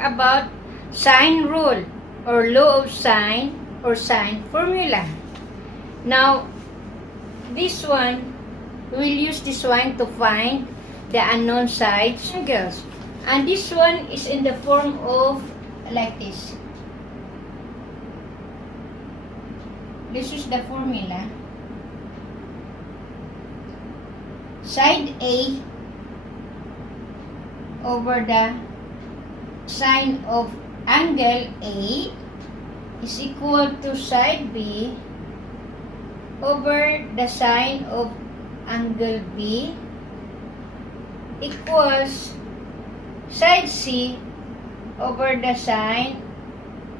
about sine rule or law of sine or sine formula. Now, this one, we'll use this one to find the unknown sides angles. And this one is in the form of like this. This is the formula. Side A over the sine of angle A is equal to side B over the sine of angle B equals side C over the sine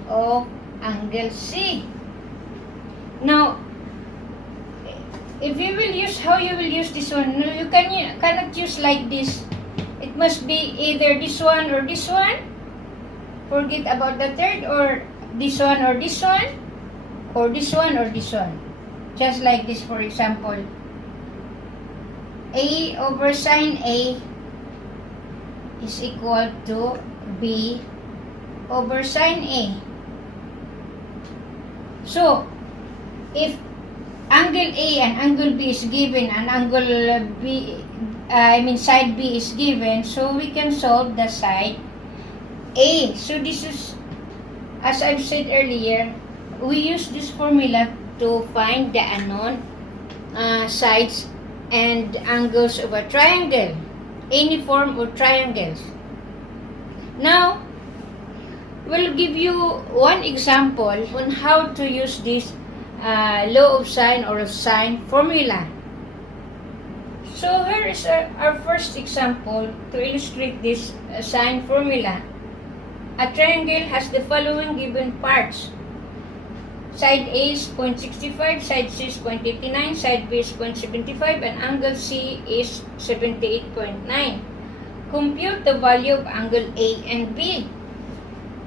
of angle C. Now, if you will use, how you will use this one? No, you cannot use like this. It must be either this one or this one. Forget about the third, or this one or this one, or this one or this one. Just like this, for example. A over sine A is equal to B over sine A. So, if angle A and angle B is given and angle side B is given, so we can solve the side A. So this is, as I've said earlier, we use this formula to find the unknown sides and angles of a triangle, any form of triangles. Now, we'll give you one example on how to use this law of sine or sine formula. So here is our first example to illustrate this sine formula. A triangle has the following given parts. Side A is 0.65, side C is 0.89, side B is 0.75, and angle C is 78.9. Compute the value of angle A and B.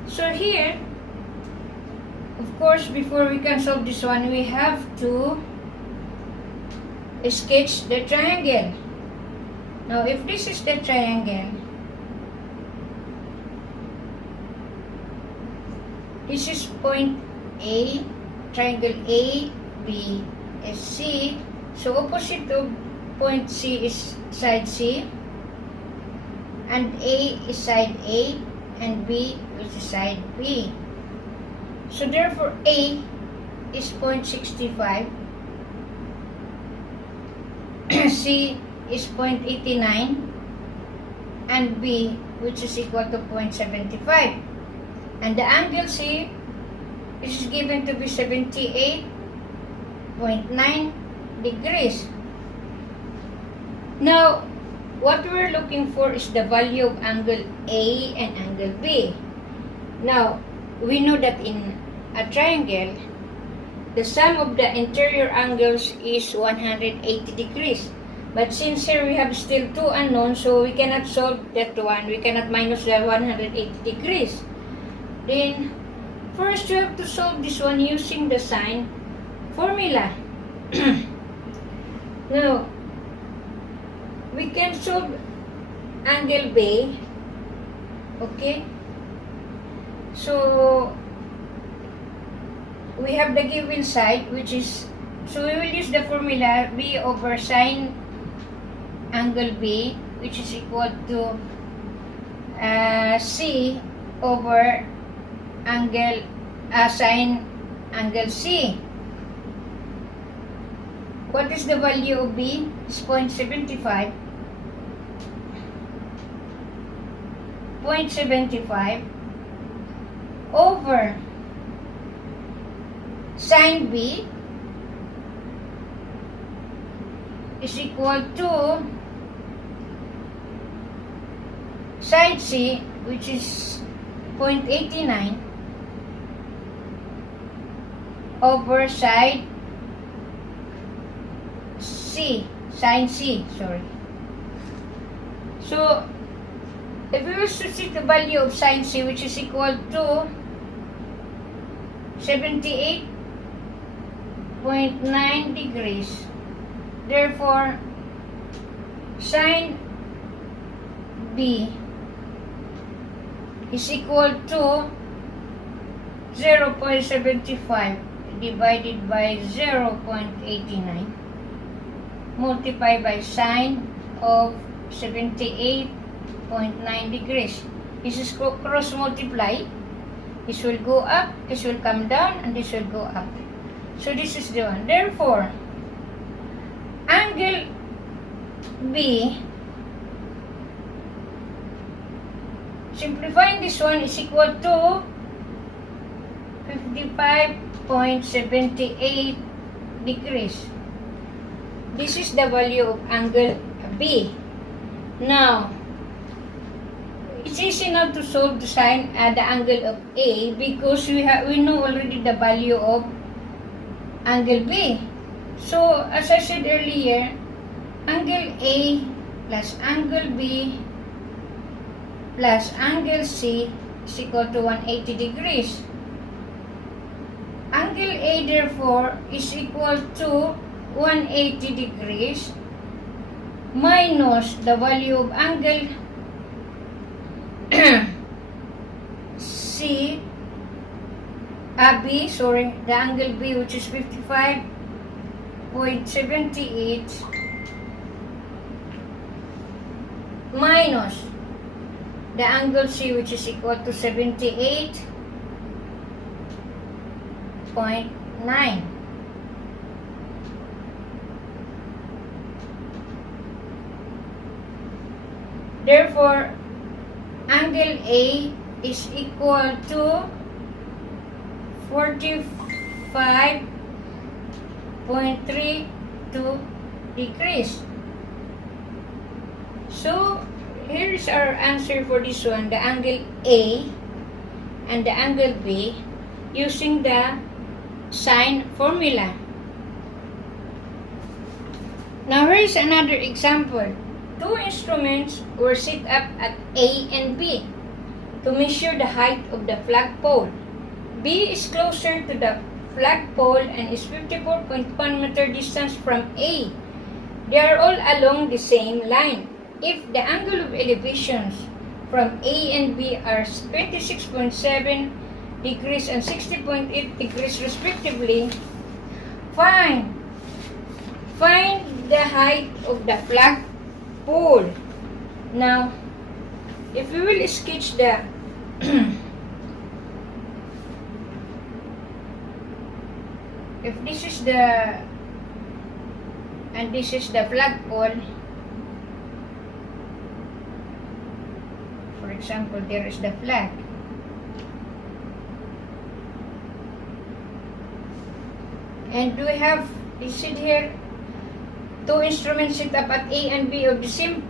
So here, of course, before we can solve this one, we have to sketch the triangle. Now, if this is the triangle, this is point A, triangle A, B, is C. So, opposite of point C is side C, and A is side A, and B which is side B. So, therefore, A is 0.65, C is 0.89, and B which is equal to 0.75. And the angle C is given to be 78.9 degrees. Now, what we're looking for is the value of angle A and angle B. Now, we know that in a triangle, the sum of the interior angles is 180 degrees. But since here we have still two unknowns, so we cannot solve that one. We cannot minus the 180 degrees. Then, first you have to solve this one using the sine formula. Now, we can solve angle B. Okay? So, we have the given side, which is, so we will use the formula B over sine angle B, which is equal to C over angle sine angle C. What is the value of B? It's 0.75. 0.75 over sine B is equal to side C, which is 0.89 over side C, sine C, sorry. So, if we will substitute the value of sine C, which is equal to 78.9 degrees, therefore, sine B is equal to 0.75 divided by 0.89 multiplied by sine of 78.9 degrees. This is cross multiply. This will go up, this will come down, and this will go up. So this is the one. Therefore, angle B, simplifying this one, is equal to 55.78 degrees. This is the value of angle B. Now, it's easy now to solve the sine at the angle of A because we know already the value of angle B. So, as I said earlier, angle A plus angle B plus angle C is equal to 180 degrees. Angle A, therefore, is equal to 180 degrees minus the value of angle the angle B, which is 55.78 minus the angle C, which is equal to 78.9. Therefore, angle A is equal to 45.32 degrees. So, here is our answer for this one, the angle A and the angle B, using the sine formula. Now, here is another example. Two instruments were set up at A and B to measure the height of the flagpole. B is closer to the flagpole and is 54.1 meter distance from A. They are all along the same line. If the angle of elevations from A and B are 26.7 degrees and 60.8 degrees respectively, find the height of the flagpole. Now, if we will sketch the if this is the and this is the flagpole, for example, there is the flag. And we have, you see here, two instruments set up at A and B of the same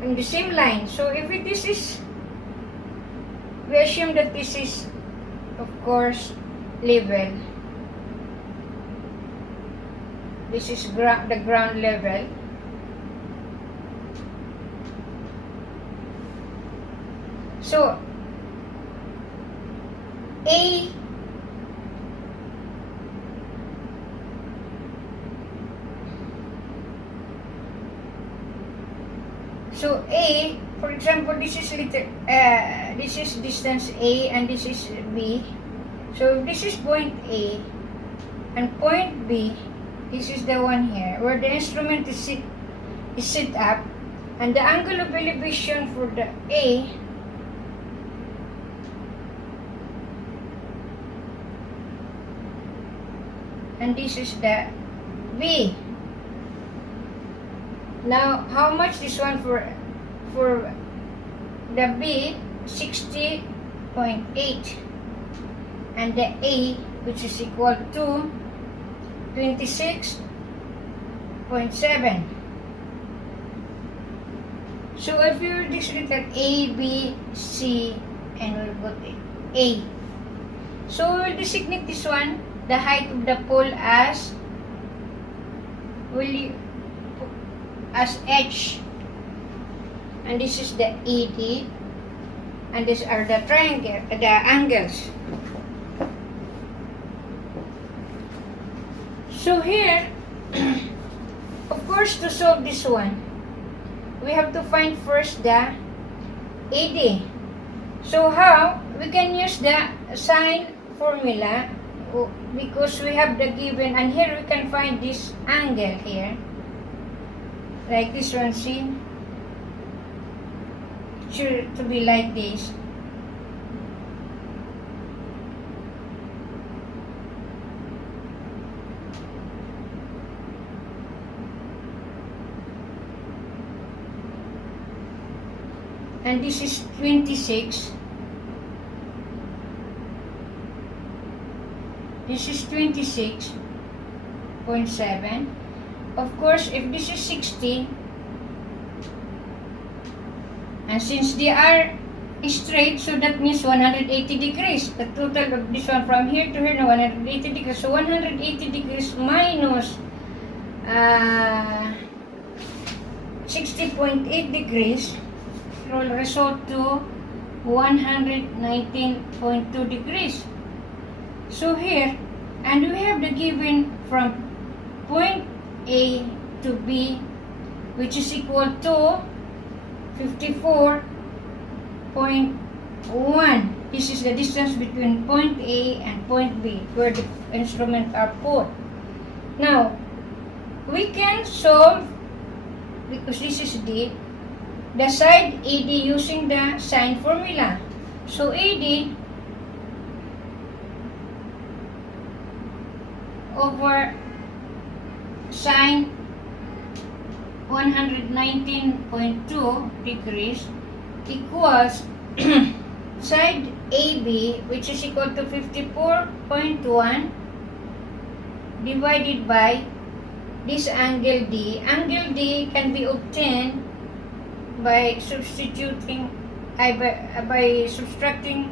line. So if this is, we assume that this is, of course, level. This is the ground level. So A for example, this is distance A and this is B. So this is point A and point B. This is the one here where the instrument is set up, and the angle of elevation for the A and this is the B. Now, how much this one for the B? 60.8, and the A, which is equal to 26.7. So if you just look at A, B, C, and we'll put A. So we'll designate this one, the height of the pole as H, and this is the ED, and these are the angles. So here, of course, to solve this one, we have to find first the AD. So how? We can use the sine formula because we have the given, and here we can find this angle here. Like this one, see? It should to be like this. And this is 26. This is 26.7. Of course, if this is 60, and since they are straight, so that means 180 degrees. The total of this one from here to here, 180 degrees. So 180 degrees minus 60.8 degrees will result to 119.2 degrees. So here, and we have the given from point A to B, which is equal to 54.1. This is the distance between point A and point B, where the instruments are put. Now, we can solve, because this is D, the side AD using the sine formula. So AD over sine 119.2 degrees equals side AB, which is equal to 54.1 divided by this angle D. Angle D can be obtained by substituting, by subtracting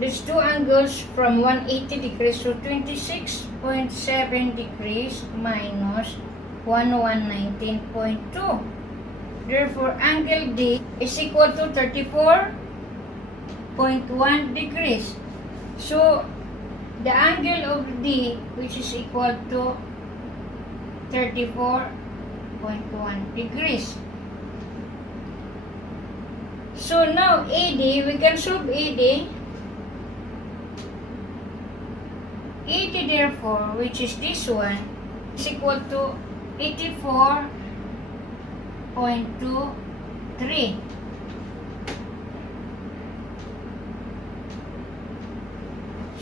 these two angles from 180 degrees, so 26.7 degrees minus 119.2. Therefore, angle D is equal to 34.1 degrees. So, the angle of D, which is equal to 34.1 degrees. So, now AD, we can solve AD. AD, therefore, which is this one, is equal to 84.23.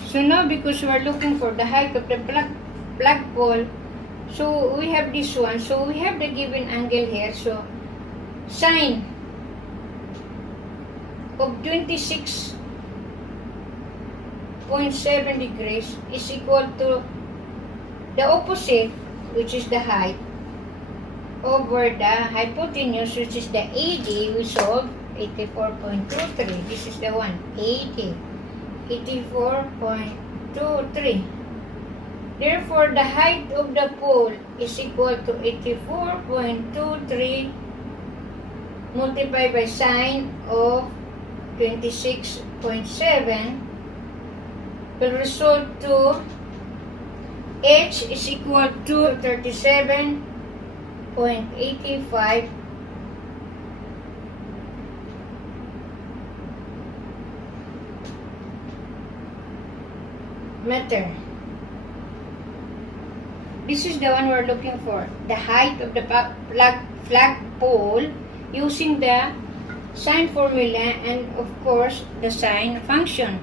So now, because we are looking for the height of the flagpole, so we have this one. So we have the given angle here. So sine of 26.7 degrees is equal to the opposite, which is the height, over the hypotenuse, which is the AD. We solve 84.23. This is the one, AD, 84.23. Therefore, the height of the pole is equal to 84.23 multiplied by sine of 26.7 will result to H is equal to 37.85 meter. This is the one we're looking for, the height of the flagpole using the sine formula and of course the sine function.